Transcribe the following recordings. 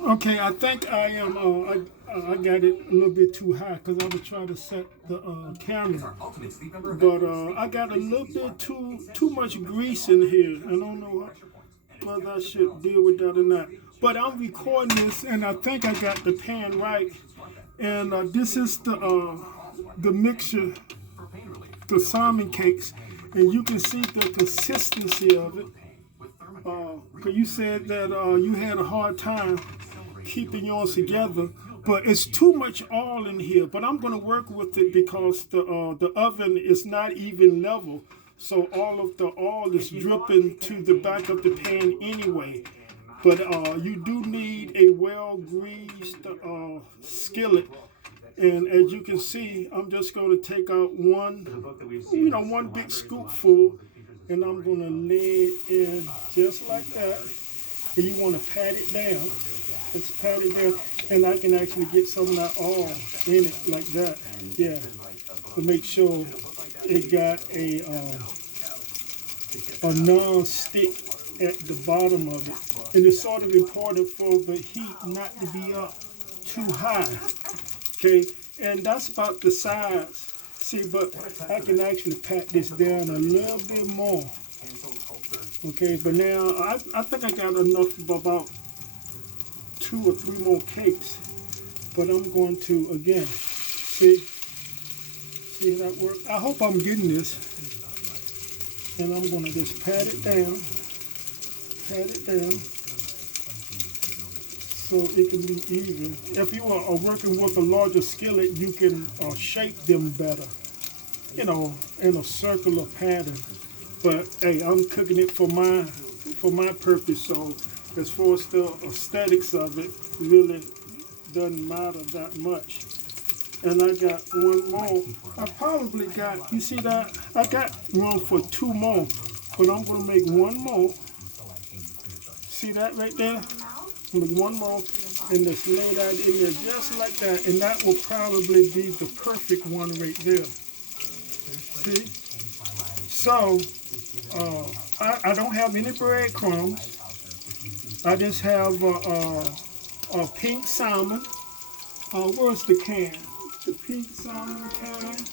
Okay, I think I am. I got it a little bit too high because I was trying to set the camera, but I got a little bit too much grease in here. I don't know whether I should deal with that or not. But I'm recording this, and I think I got the pan right. And this is the mixture, the salmon cakes, and you can see the consistency of it. Because you said that you had a hard time keeping yours together, but it's too much oil in here. But I'm going to work with it because the oven is not even level, so all of the oil is dripping to the back of the pan anyway. But you do need a well greased skillet. And as you can see, I'm just going to take out one big scoopful, and I'm going to lay it in just like that. And you want to pat it down. Just pat it down, and I can actually get some of that oil in it like that. Yeah, to make sure it got a non-stick at the bottom of it. And it's sort of important for the heat not to be up too high. Okay, and that's about the size. See, but I can actually pat this down a little bit more. Okay, but now I think I got enough of about 2 or 3 more cakes. But I'm going to, again, see how that works? I hope I'm getting this. And I'm going to just pat it down, so it can be even. If you are working with a larger skillet, you can shape them better, in a circular pattern. But hey, I'm cooking it for my purpose. So as far as the aesthetics of it, really doesn't matter that much. And I got one more. I probably got, you see that? I got room for 2 more, but I'm gonna make one more. See that right there? With one more, and just lay that in there just like that, and that will probably be the perfect one right there. See? So, I don't have any breadcrumbs. I just have a pink salmon. Where's the can? The pink salmon can.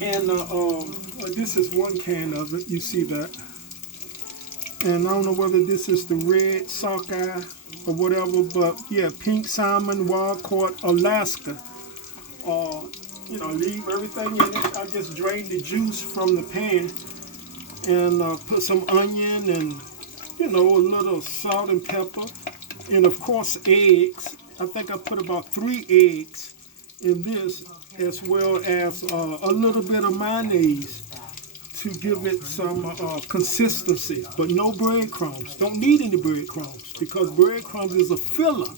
And this is one can of it. You see that? And I don't know whether this is the red sockeye or whatever, but yeah, pink salmon, wild caught, Alaska. Leave everything in it. I just drain the juice from the pan and put some onion and, a little salt and pepper. And of course, eggs. I think I put about 3 eggs in this, as well as a little bit of mayonnaise to give it some consistency, but no breadcrumbs. Don't need any breadcrumbs because breadcrumbs is a filler.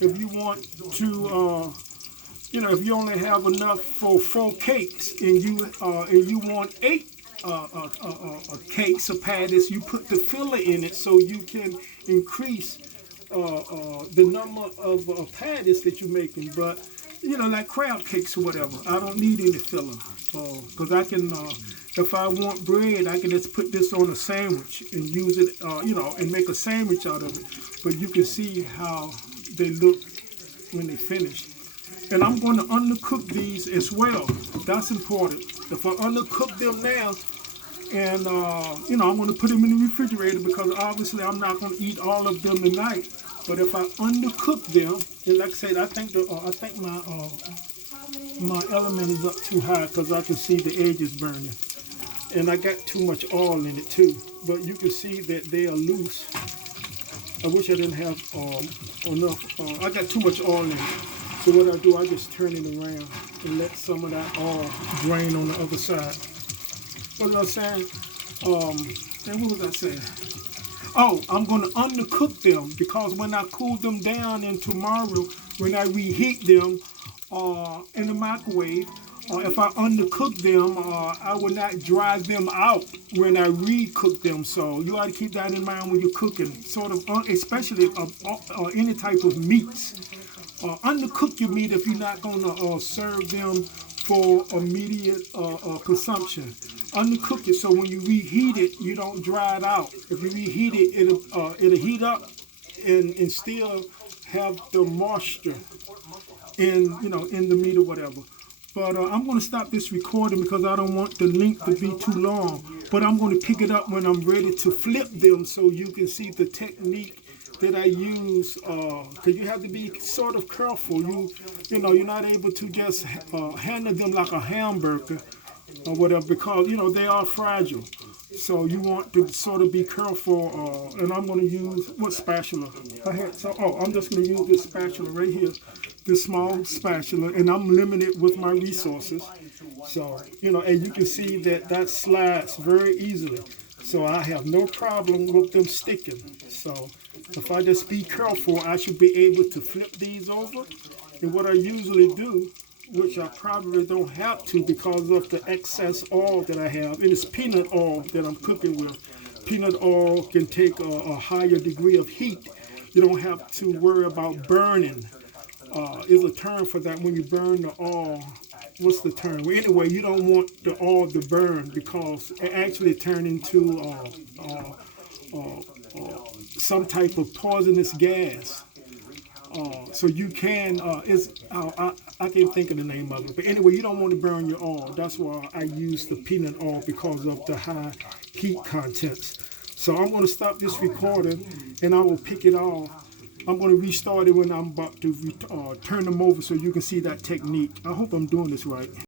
If you want to, if you only have enough for 4 cakes and you want 8 cakes or patties, you put the filler in it so you can increase the number of patties that you're making. But like crab cakes or whatever, I don't need any filler because I can. If I want bread, I can just put this on a sandwich and use it, and make a sandwich out of it. But you can see how they look when they finish. And I'm going to undercook these as well. That's important. If I undercook them now, and I'm going to put them in the refrigerator because obviously I'm not going to eat all of them tonight. But if I undercook them, and like I said, I think my element is up too high because I can see the edges burning. And I got too much oil in it too. But you can see that they are loose. I wish I didn't have enough. I got too much oil in it. So what I do, I just turn it around and let some of that oil drain on the other side. What was I saying? And what was I saying? Oh, I'm going to undercook them because when I cool them down and tomorrow, when I reheat them in the microwave, if I undercook them, I will not dry them out when I recook them. So you ought to keep that in mind when you're cooking, sort of, especially any type of meats. Undercook your meat if you're not going to serve them for immediate consumption. Undercook it so when you reheat it, you don't dry it out. If you reheat it, it'll heat up and still have the moisture in, in the meat or whatever. But I'm going to stop this recording because I don't want the link to be too long. But I'm going to pick it up when I'm ready to flip them so you can see the technique that I use. Because you have to be sort of careful. You're not able to just handle them like a hamburger or whatever, because they are fragile. So you want to sort of be careful. And I'm going to use what spatula I had. I'm just going to use this spatula right here, this small spatula, and I'm limited with my resources. So and you can see that slides very easily. So I have no problem with them sticking. So if I just be careful, I should be able to flip these over. And what I usually do, which I probably don't have to because of the excess oil that I have, it is peanut oil that I'm cooking with. Peanut oil can take a higher degree of heat. You don't have to worry about burning. Is a term for that when you burn the oil. What's the term? Well, anyway, you don't want the oil to burn because it actually turns into some type of poisonous gas. So you can, I can't think of the name of it. But anyway, you don't want to burn your oil. That's why I use the peanut oil, because of the high heat contents. So I'm going to stop this recording and I will pick it off. I'm going to restart it when I'm about to turn them over so you can see that technique. I hope I'm doing this right.